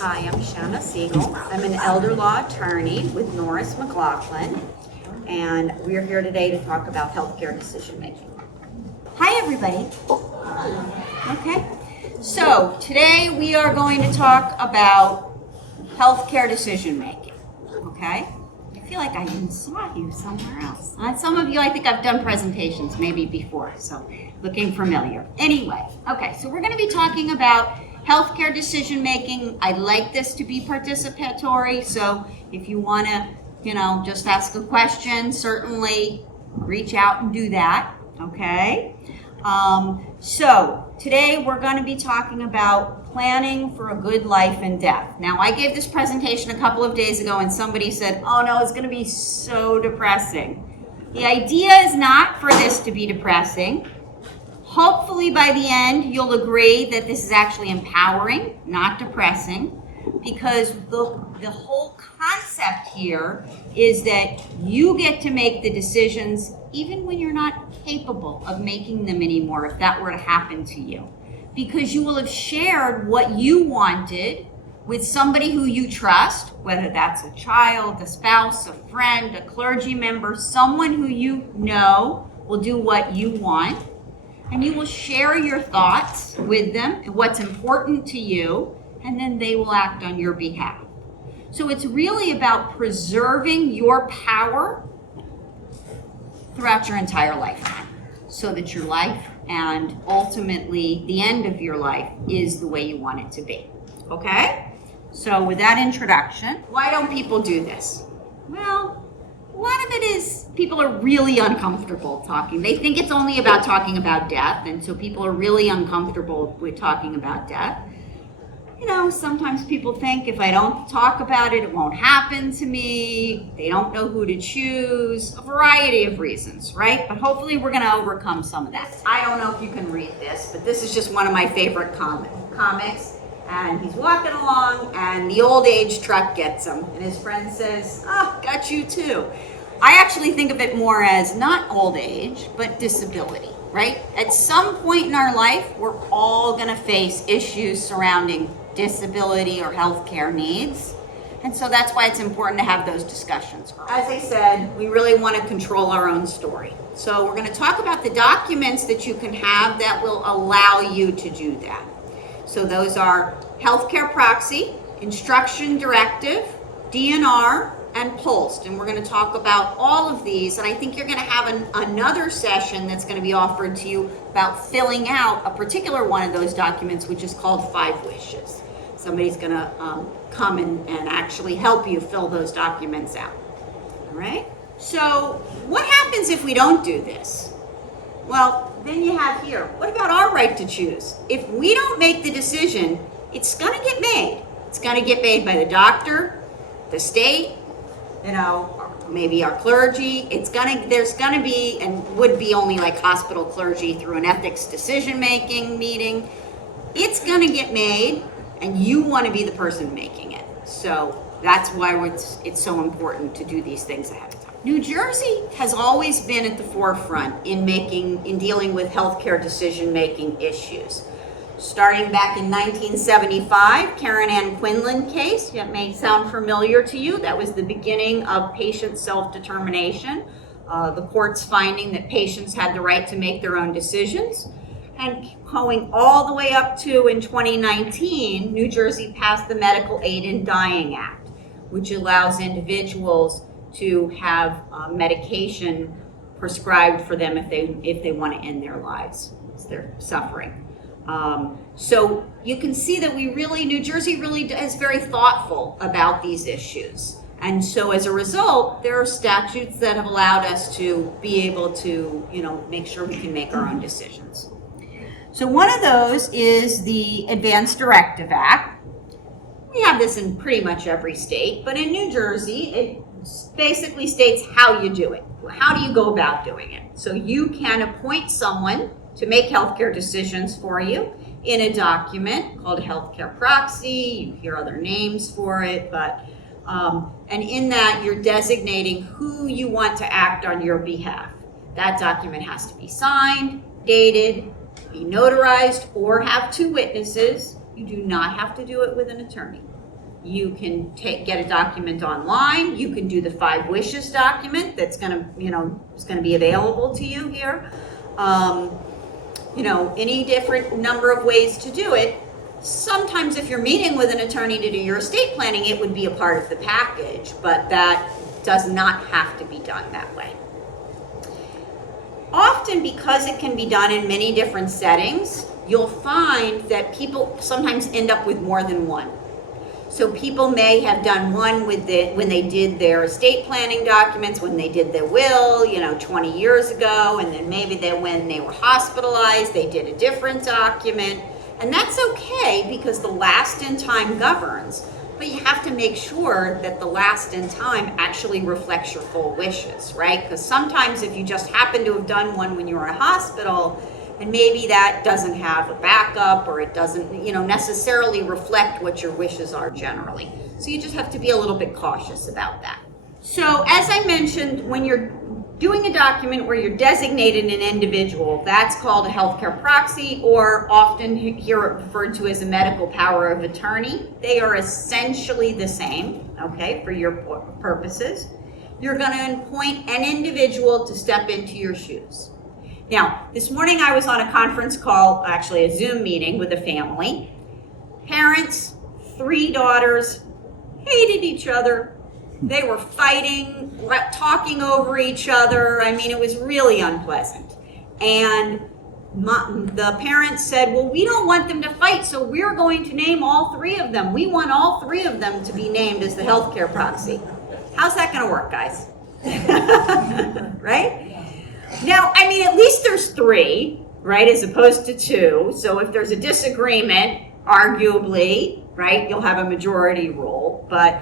Hi, I'm Shana Siegel. I'm an elder law attorney with Norris McLaughlin, and we're here today to talk about healthcare decision making. Hi, everybody. Okay, so today we are going to talk about healthcare decision making. Okay, I feel like I even saw you somewhere else. Some of you, I think I've done presentations maybe before, so looking familiar. Anyway, okay, so we're going to be talking about healthcare decision making. I'd like this to be participatory, so if you want to, just ask a question, certainly reach out and do that. Okay. So today we're going to be talking about planning for a good life and death. Now, I gave this presentation a couple of days ago and somebody said, oh no, it's going to be so depressing. The idea is not for this to be depressing. Hopefully by the end you'll agree that this is actually empowering, not depressing, because the whole concept here is that you get to make the decisions even when you're not capable of making them anymore, if that were to happen to you. Because you will have shared what you wanted with somebody who you trust, whether that's a child, a spouse, a friend, a clergy member, someone who you know will do what you want. And you will share your thoughts with them, what's important to you, and then they will act on your behalf. So it's really about preserving your power throughout your entire lifetime, so that your life and ultimately the end of your life is the way you want it to be. Okay? So with that introduction, why don't people do this? Well, a lot of it is people are really uncomfortable talking. They think it's only about talking about death, and so people are really uncomfortable with talking about death. Sometimes people think if I don't talk about it, it won't happen to me. They don't know who to choose, a variety of reasons, right? But hopefully we're going to overcome some of that. I don't know if you can read this, but this is just one of my favorite comics. And he's walking along, and the old age truck gets him. And his friend says, oh, got you too. I actually think of it more as not old age, but disability, right? At some point in our life, we're all going to face issues surrounding disability or healthcare needs. And so that's why it's important to have those discussions. As I said, we really want to control our own story. So we're going to talk about the documents that you can have that will allow you to do that. So those are healthcare proxy, instruction directive, DNR, and POLST. And we're going to talk about all of these. And I think you're going to have another session that's going to be offered to you about filling out a particular one of those documents, which is called 5 Wishes. Somebody's going to come and actually help you fill those documents out. All right? So what happens if we don't do this? Well, then you have here, what about our right to choose? If we don't make the decision, it's going to get made. It's going to get made by the doctor, the state, maybe our clergy. There's going to be, and would be only like hospital clergy through an ethics decision-making meeting. It's going to get made, and you want to be the person making it. So that's why it's so important to do these things ahead of time. New Jersey has always been at the forefront in dealing with healthcare decision-making issues. Starting back in 1975, Karen Ann Quinlan case, that may sound familiar to you. That was the beginning of patient self-determination. The court's finding that patients had the right to make their own decisions. And going all the way up to, in 2019, New Jersey passed the Medical Aid in Dying Act, which allows individuals to have medication prescribed for them if they want to end their lives, if they're suffering. So you can see that New Jersey really is very thoughtful about these issues. And so as a result, there are statutes that have allowed us to be able to, make sure we can make our own decisions. So one of those is the Advanced Directive Act. We have this in pretty much every state, but in New Jersey, it basically states how you do it. How do you go about doing it? So you can appoint someone to make healthcare decisions for you in a document called Healthcare Proxy. You hear other names for it, but and in that you're designating who you want to act on your behalf. That document has to be signed, dated, be notarized, or have 2 witnesses. You do not have to do it with an attorney. You can get a document online. You can do the 5 wishes document that's gonna, is gonna be available to you here. Any different number of ways to do it. Sometimes if you're meeting with an attorney to do your estate planning, it would be a part of the package, but that does not have to be done that way. Often, because it can be done in many different settings, you'll find that people sometimes end up with more than one. So people may have done one when they did their estate planning documents, when they did their will, 20 years ago, and then maybe when they were hospitalized, they did a different document. And that's okay because the last in time governs, but you have to make sure that the last in time actually reflects your full wishes, right? Because sometimes if you just happen to have done one when you were in a hospital, and maybe that doesn't have a backup, or it doesn't, necessarily reflect what your wishes are generally. So you just have to be a little bit cautious about that. So as I mentioned, when you're doing a document where you're designated an individual, that's called a healthcare proxy, or often here referred to as a medical power of attorney. They are essentially the same, okay, for your purposes. You're going to appoint an individual to step into your shoes. Now, this morning I was on a conference call, actually a Zoom meeting with a family. Parents, 3 daughters, hated each other. They were fighting, talking over each other. I mean, it was really unpleasant. And the parents said, well, we don't want them to fight, so we're going to name all 3 of them. We want all 3 of them to be named as the healthcare proxy. How's that going to work, guys? Right? Now, I mean, at least there's 3, right, as opposed to 2. So if there's a disagreement, arguably, right, you'll have a majority rule. But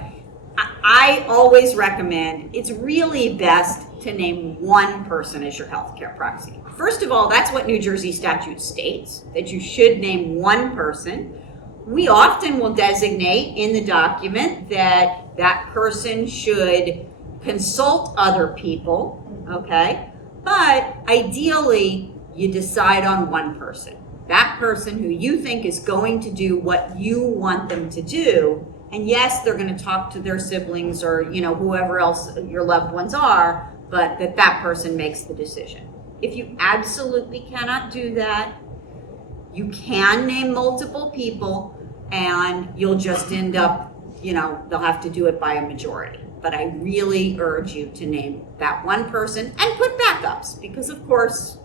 I always recommend, it's really best to name one person as your healthcare proxy. First of all, that's what New Jersey statute states, that you should name one person. We often will designate in the document that that person should consult other people, okay? But ideally, you decide on one person. That person who you think is going to do what you want them to do. And yes, they're going to talk to their siblings or, whoever else your loved ones are, but that person makes the decision. If you absolutely cannot do that, you can name multiple people and you'll just end up, they'll have to do it by a majority. But I really urge you to name that one person and put backups because, of course,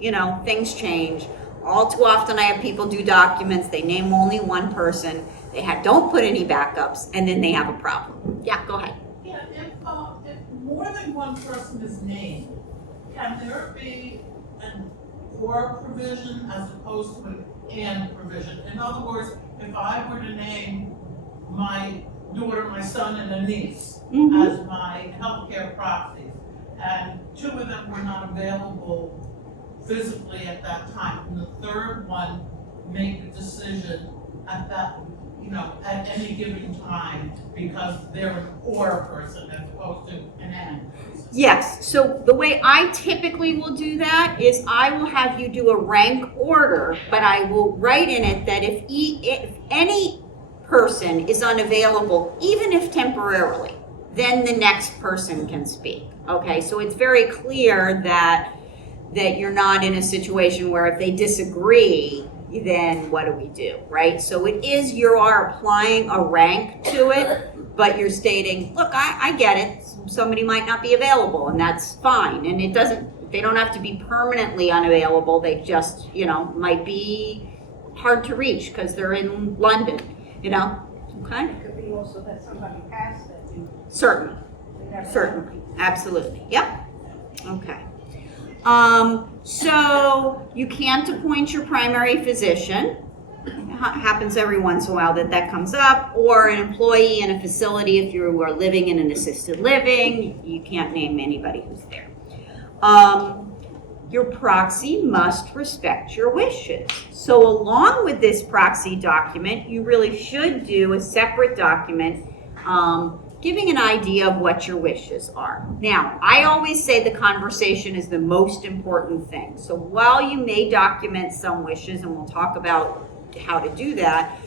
things change. All too often I have people do documents, they name only one person, don't put any backups, and then they have a problem. Yeah, go ahead. Yeah, if more than one person is named, can there be an or provision as opposed to an and provision? In other words, if I were to name my daughter, my son, and a niece as my healthcare proxies, and 2 of them were not available physically at that time, and the 3rd one make the decision at that, at any given time because they're an or person as opposed to an and person. Yes, so the way I typically will do that is I will have you do a rank order, but I will write in it that if any person is unavailable, even if temporarily, then the next person can speak. Okay, so it's very clear that you're not in a situation where if they disagree, then what do we do, right? So you are applying a rank to it, but you're stating, look, I get it. Somebody might not be available, and that's fine. And they don't have to be permanently unavailable. They just, might be hard to reach because they're in London, okay? It could be also that somebody passed that you. Certainly, absolutely, yep, okay. So you can't appoint your primary physician. It happens every once in a while that comes up, or an employee in a facility if you are living in an assisted living. You can't name anybody who's there. Your proxy must respect your wishes. So along with this proxy document, you really should do a separate document giving an idea of what your wishes are. Now, I always say the conversation is the most important thing. So while you may document some wishes, and we'll talk about how to do that,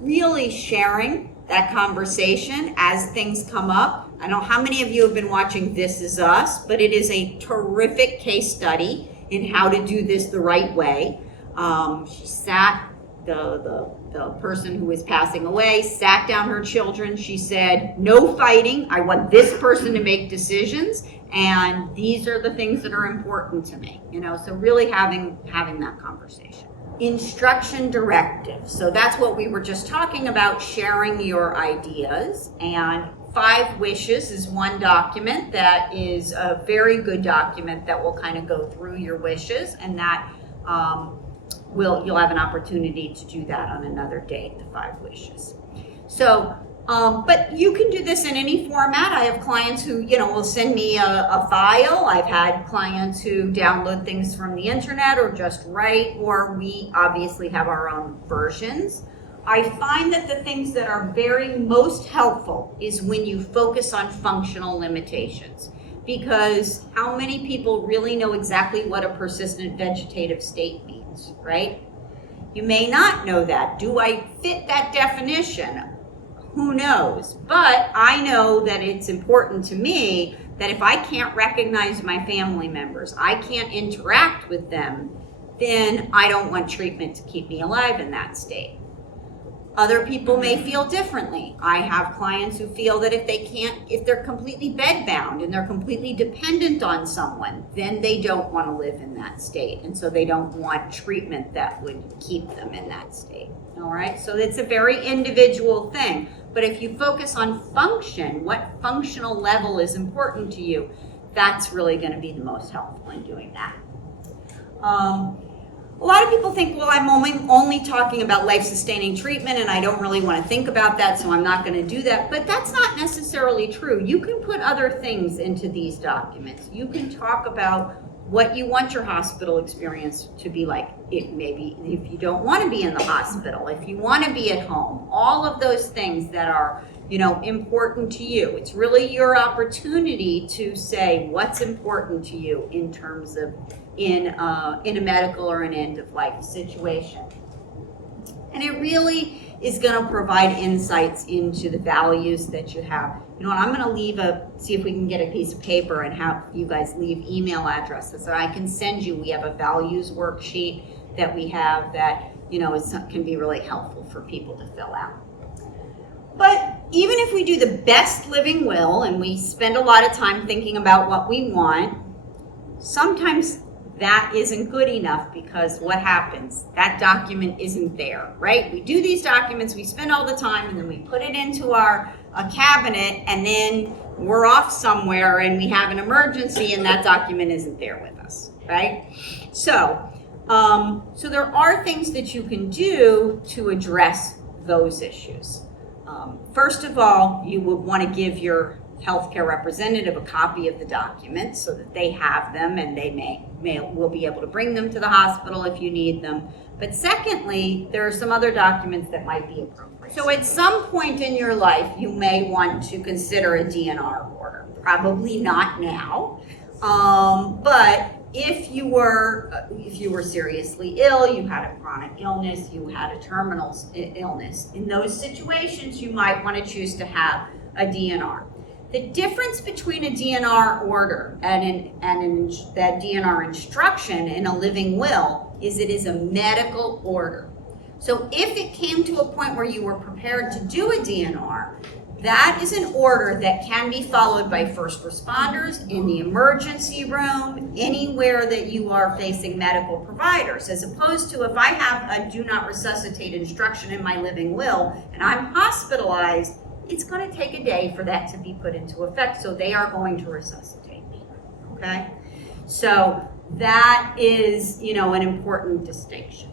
really sharing that conversation as things come up. I don't know how many of you have been watching This Is Us, but it is a terrific case study in how to do this the right way. She sat, the person who was passing away sat down her children. She said, no fighting. I want this person to make decisions, and these are the things that are important to me. So really having that conversation. Instruction directives. So that's what we were just talking about, sharing your ideas. And 5 wishes is one document that is a very good document that will kind of go through your wishes, and that you'll have an opportunity to do that on another date, the 5 wishes. So, but you can do this in any format. I have clients who, will send me a file. I've had clients who download things from the internet or just write, or we obviously have our own versions. I find that the things that are very most helpful is when you focus on functional limitations. Because how many people really know exactly what a persistent vegetative state means, right? You may not know that. Do I fit that definition? Who knows? But I know that it's important to me that if I can't recognize my family members, I can't interact with them, then I don't want treatment to keep me alive in that state. Other people may feel differently. I have clients who feel that if they're completely bedbound and they're completely dependent on someone, then they don't want to live in that state. And so they don't want treatment that would keep them in that state. All right? So it's a very individual thing. But if you focus on function, what functional level is important to you, that's really going to be the most helpful in doing that. A lot of people think, well, I'm only talking about life-sustaining treatment and I don't really want to think about that, so I'm not going to do that. But that's not necessarily true. You can put other things into these documents. You can talk about what you want your hospital experience to be like. Maybe if you don't want to be in the hospital, if you want to be at home, all of those things that are, important to you. It's really your opportunity to say what's important to you in terms of in a medical or an end-of-life situation. And it really is going to provide insights into the values that you have. I'm going to see if we can get a piece of paper and have you guys leave email addresses so I can send you. We have a values worksheet that we have that, can be really helpful for people to fill out. But even if we do the best living will and we spend a lot of time thinking about what we want, sometimes that isn't good enough, because what happens? That document isn't there, right? We do these documents, we spend all the time, and then we put it into a cabinet, and then we're off somewhere and we have an emergency and that document isn't there with us, right? So there are things that you can do to address those issues. First of all, you would want to give your healthcare representative a copy of the documents so that they have them, and they will be able to bring them to the hospital if you need them. But secondly, there are some other documents that might be appropriate. So at some point in your life, you may want to consider a DNR order. Probably not now, but if you were seriously ill, you had a chronic illness, you had a terminal illness, in those situations, you might want to choose to have a DNR. The difference between a DNR order and that DNR instruction in a living will is it is a medical order. So if it came to a point where you were prepared to do a DNR, that is an order that can be followed by first responders in the emergency room, anywhere that you are facing medical providers, as opposed to if I have a do not resuscitate instruction in my living will and I'm hospitalized, it's going to take a day for that to be put into effect, so they are going to resuscitate me, okay? So that is, an important distinction.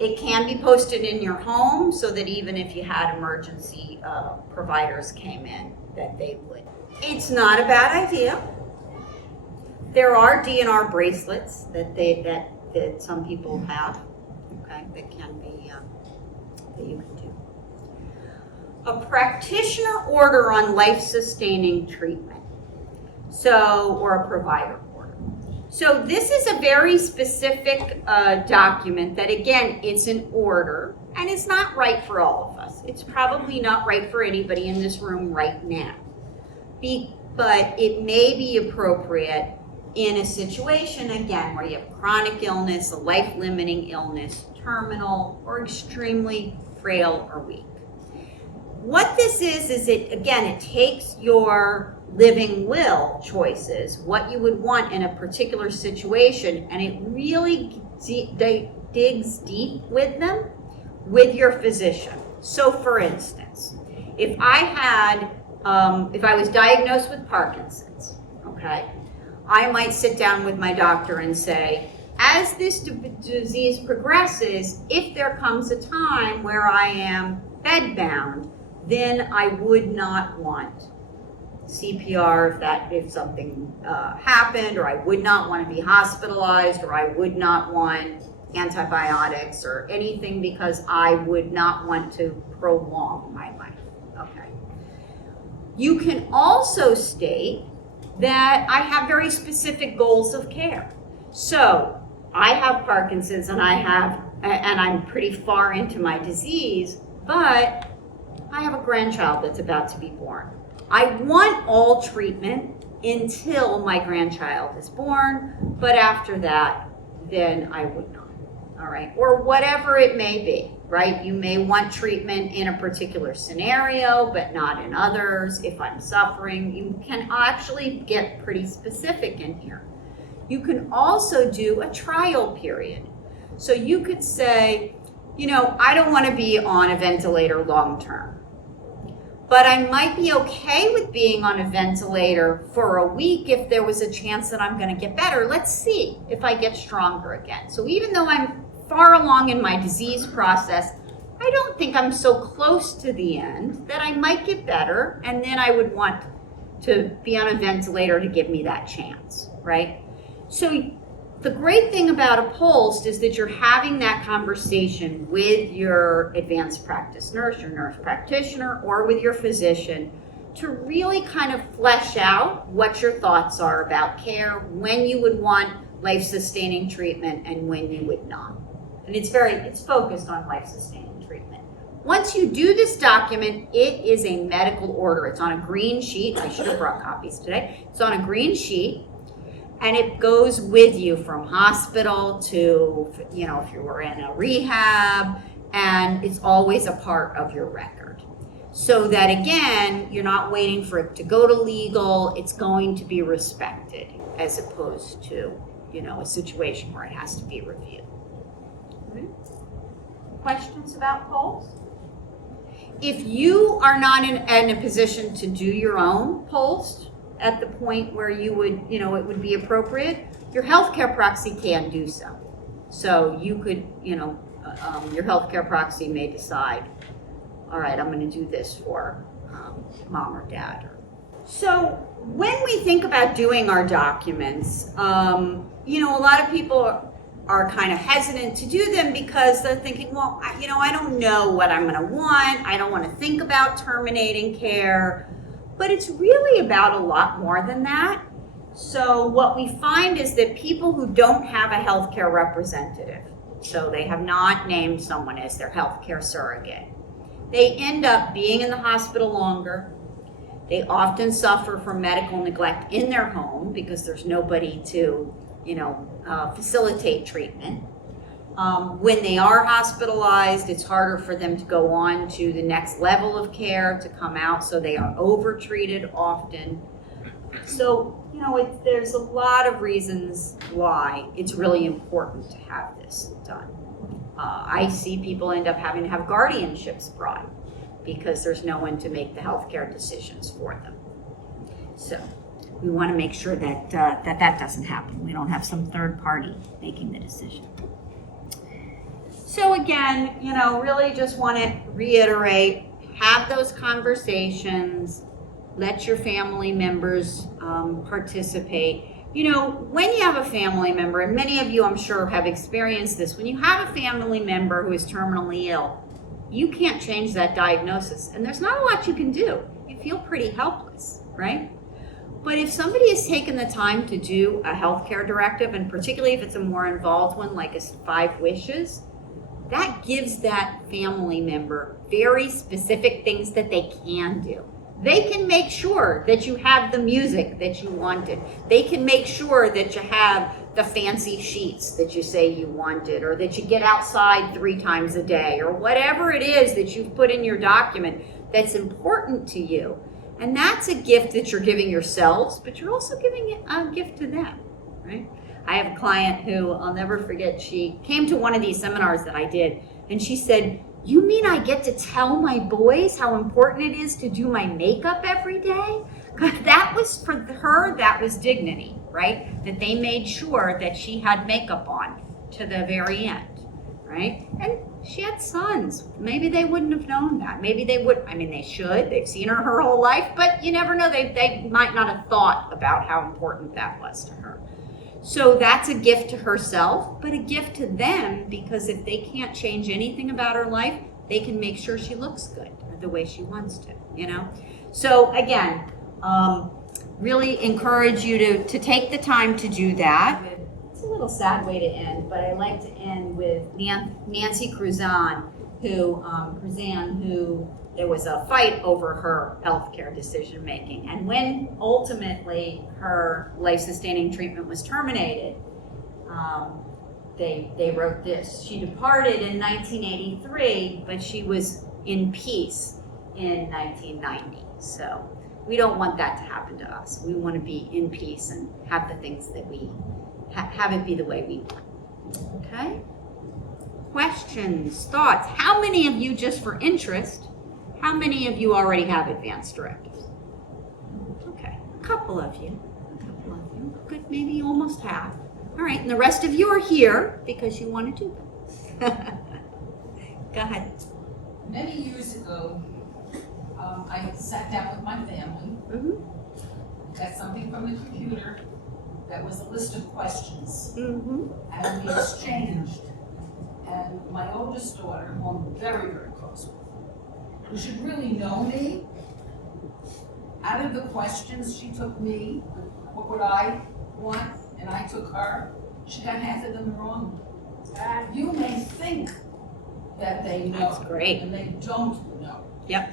It can be posted in your home so that even if you had emergency providers came in, that they would. It's not a bad idea. There are DNR bracelets that some people have, okay, that can be, that you can do. A practitioner order on life-sustaining treatment, or a provider order. So this is a very specific document that, again, it's an order, and it's not right for all of us. It's probably not right for anybody in this room right now. But it may be appropriate in a situation, again, where you have chronic illness, a life-limiting illness, terminal, or extremely frail or weak. What this is it, again, it takes your living will choices, what you would want in a particular situation, and it really digs deep with them with your physician. So for instance, if I was diagnosed with Parkinson's, okay, I might sit down with my doctor and say, as this disease progresses, if there comes a time where I am bedbound, then I would not want CPR if something happened, or I would not want to be hospitalized, or I would not want antibiotics or anything, because I would not want to prolong my life. Okay. You can also state that I have very specific goals of care. So I have Parkinson's and I'm pretty far into my disease, but I have a grandchild that's about to be born. I want all treatment until my grandchild is born, but after that, then I would not. All right, or whatever it may be, right? You may want treatment in a particular scenario, but not in others. If I'm suffering, you can actually get pretty specific in here. You can also do a trial period. So you could say, I don't want to be on a ventilator long term, but I might be okay with being on a ventilator for a week if there was a chance that I'm going to get better. Let's see if I get stronger again. So even though I'm far along in my disease process, I don't think I'm so close to the end that I might get better, and then I would want to be on a ventilator to give me that chance, right? So the great thing about a POLST is that you're having that conversation with your advanced practice nurse, your nurse practitioner, or with your physician to really kind of flesh out what your thoughts are about care, when you would want life-sustaining treatment and when you would not. And it's focused on life-sustaining treatment. Once you do this document, it is a medical order. It's on a green sheet. I should have brought copies today. It's on a green sheet, and it goes with you from hospital to, if you were in a rehab, and it's always a part of your record. So that, again, you're not waiting for it to go to legal. It's going to be respected, as opposed to, a situation where it has to be reviewed. Questions about POLST? If you are not in a position to do your own POLST at the point where you would, it would be appropriate, your healthcare proxy can do so. So you could, your healthcare proxy may decide, all right, I'm going to do this for mom or dad. So when we think about doing our documents, a lot of people are kind of hesitant to do them because they're thinking, well, I don't know what I'm going to want. I don't want to think about terminating care. But it's really about a lot more than that. So what we find is that people who don't have a healthcare representative, so they have not named someone as their healthcare surrogate, they end up being in the hospital longer. They often suffer from medical neglect in their home because there's nobody to facilitate treatment. When they are hospitalized, it's harder for them to go on to the next level of care to come out, so they are overtreated often. So, there's a lot of reasons why it's really important to have this done. I see people end up having to have guardianships brought because there's no one to make the healthcare decisions for them. So we want to make sure that that doesn't happen. We don't have some third party making the decision. So again, really just want to reiterate, have those conversations, let your family members participate. When you have a family member, and many of you I'm sure have experienced this, when you have a family member who is terminally ill, you can't change that diagnosis, and there's not a lot you can do. You feel pretty helpless, right? But if somebody has taken the time to do a healthcare directive, and particularly if it's a more involved one, like a 5 wishes, that gives that family member very specific things that they can do. They can make sure that you have the music that you wanted. They can make sure that you have the fancy sheets that you say you wanted, or that you get outside 3 times a day, or whatever it is that you've put in your document that's important to you. And that's a gift that you're giving yourselves, but you're also giving a gift to them, right? I have a client who I'll never forget. She came to one of these seminars that I did, and she said, "You mean I get to tell my boys how important it is to do my makeup every day?" Because that was, for her, that was dignity, right? That they made sure that she had makeup on to the very end, right? And she had sons. Maybe they wouldn't have known that. Maybe they would. I mean, they should. They've seen her whole life, but you never know. They might not have thought about how important that was to her. So that's a gift to herself, but a gift to them, because if they can't change anything about her life, they can make sure she looks good the way she wants to, you know? So again, really encourage you to take the time to do that. It's a little sad way to end, but I like to end with Nancy Cruzan, who there was a fight over her healthcare decision making. And when ultimately her life-sustaining treatment was terminated, they wrote this. She departed in 1983, but she was in peace in 1990. So we don't want that to happen to us. We want to be in peace and have the things that we have it be the way we want. Okay? Questions, thoughts? How many of you, just for interest, how many of you already have advanced directives? Okay, a couple of you. Good, maybe almost half. All right, and the rest of you are here because you want to do them. Go ahead. Many years ago, I sat down with my family, got something from the computer that was a list of questions, and we exchanged. And my oldest daughter, who I'm very, very close with, who should really know me, out of the questions, she took me, what would I want, and I took her. She got half of them wrong. You may think that they know. That's great. And they don't know. Yep.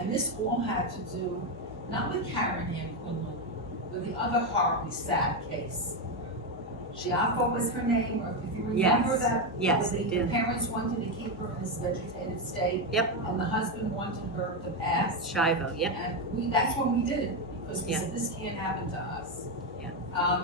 And this all had to do, not with Karen Ann Quinlan, but the other horribly sad case. Shiafo was her name, or if you remember that. Yes, I the do. parents wanted to keep her in this vegetative state. Yep. And the husband wanted her to pass. Shivo, yep. And that's when we did it, because we Yeah. said, this can't happen to us. Yeah.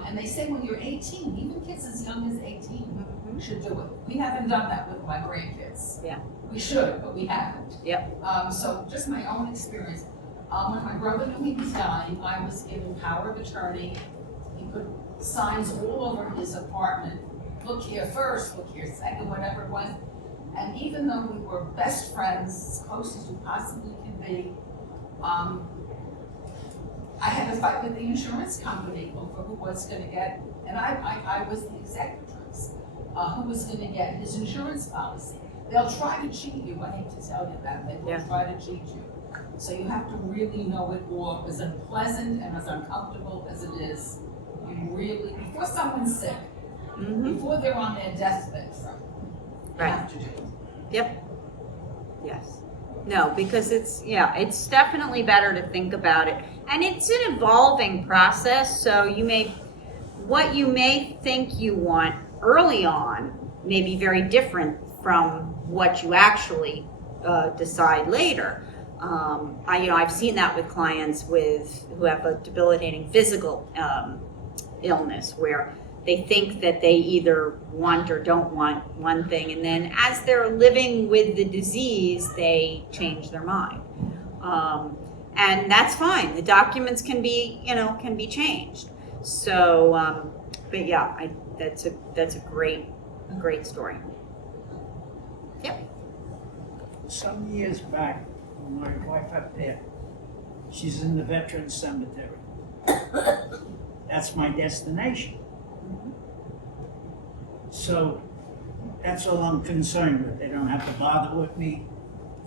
And they say when you're 18, even kids as young as 18 should do it. We haven't done that with my grandkids. Yeah. We should, but we haven't. Yep. So just my own experience. When my brother knew he was dying, I was given power of attorney. He put signs all over his apartment. Look here first, look here second, whatever it was. And even though we were best friends, as close as we possibly can be, I had to fight with the insurance company over who was going to get, and I was the executrix, who was going to get his insurance policy. They'll try to cheat you. I hate to tell you that. They will try to cheat you. So you have to really know it all. As unpleasant and as uncomfortable as it is, you really, before someone's sick, before they're on their deathbed, you have to do it. Yep. Yes. No, because it's definitely better to think about it. And it's an evolving process, so what you may think you want early on may be very different from what you actually decide later. I've seen that with clients who have a debilitating physical illness, where they think that they either want or don't want one thing, and then as they're living with the disease, they change their mind. And that's fine. The documents can be changed. So, but yeah, that's a great story. Yep. Some years back, when my wife up there, she's in the Veterans Cemetery. That's my destination. So that's all I'm concerned with. They don't have to bother with me.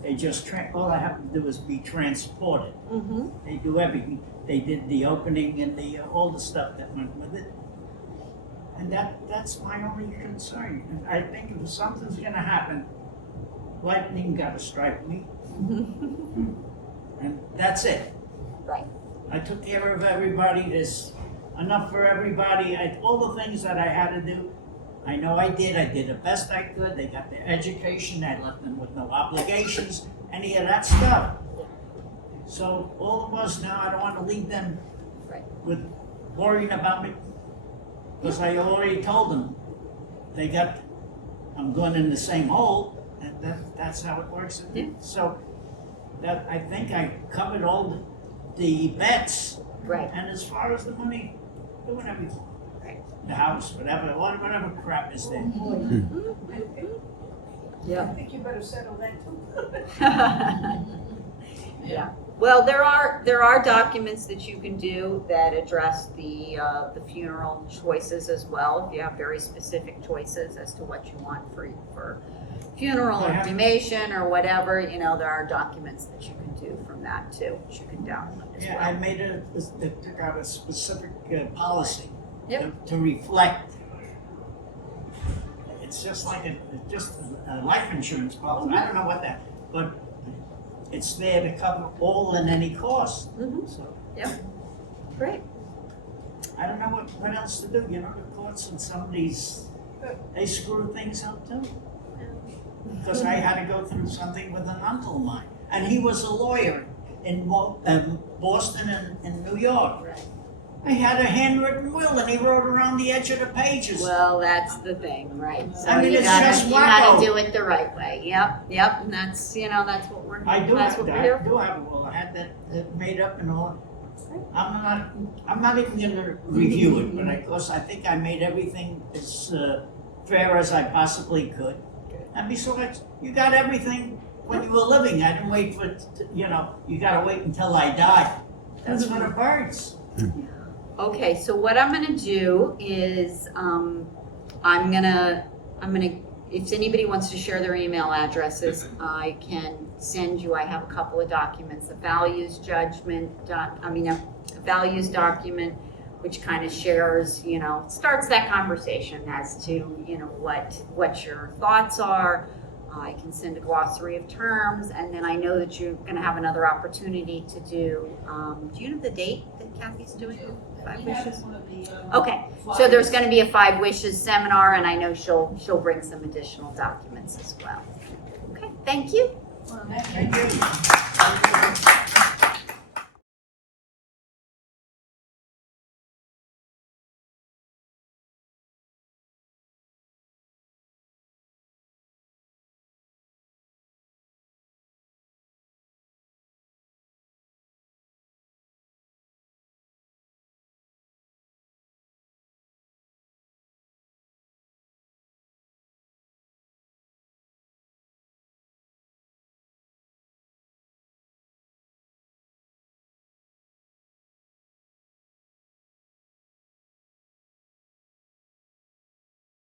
They just, all I have to do is be transported. Mm-hmm. They do everything. They did the opening and all the stuff that went with it. And that's my only concern. And I think if something's gonna happen, lightning gotta strike me. And that's it. Right. I took care of everybody. There's enough for everybody. All the things that I had to do, I know I did. I did the best I could. They got their education. I left them with no obligations, any of that stuff. So all of us now, I don't want to leave them Right. with worrying about me. Because I already told them, I'm going in the same hole, and that's how it works. Yeah. So that, I think I covered all the bets. Right. And as far as the money, do whatever you want. Right. The house, whatever crap is there. I think you better settle that too. Yeah. Well, there are documents that you can do that address the funeral choices as well. If you have very specific choices as to what you want for funeral or cremation or whatever, there are documents that you can do from that too, which you can download as Yeah, well. I took out a specific policy Yep. to reflect. It's just like a life insurance policy. I don't know what that, but it's there to cover all and any cost. Mhm. So Great. I don't know what else to do. The courts and some of these, they screw things up too. Because I had to go through something with an uncle of mine, and he was a lawyer in Boston and New York. Right. I had a handwritten will, and he wrote around the edge of the pages. Well, that's the thing, right? So I mean, you it's gotta, just you gotta wacko. do it the right way. Yep. And that's what we're. I do that's have what that. we're here I do have a will. I had that made up and all. I'm not even going to review it, but because I think I made everything as fair as I possibly could. And besides, you got everything when you were living. I didn't wait for you got to wait until I die. That's for the birds. Okay, so what I'm gonna do is, I'm gonna, if anybody wants to share their email addresses, I can send you, I have a couple of documents, a values document, which kind of shares, starts that conversation as to, what your thoughts are. I can send a glossary of terms, and then I know that you're gonna have another opportunity to do you know the date that Kathy's doing? 5 Wishes? Okay, so there's gonna be a 5 Wishes seminar, and I know she'll bring some additional documents as well. Okay, thank you. Thank you.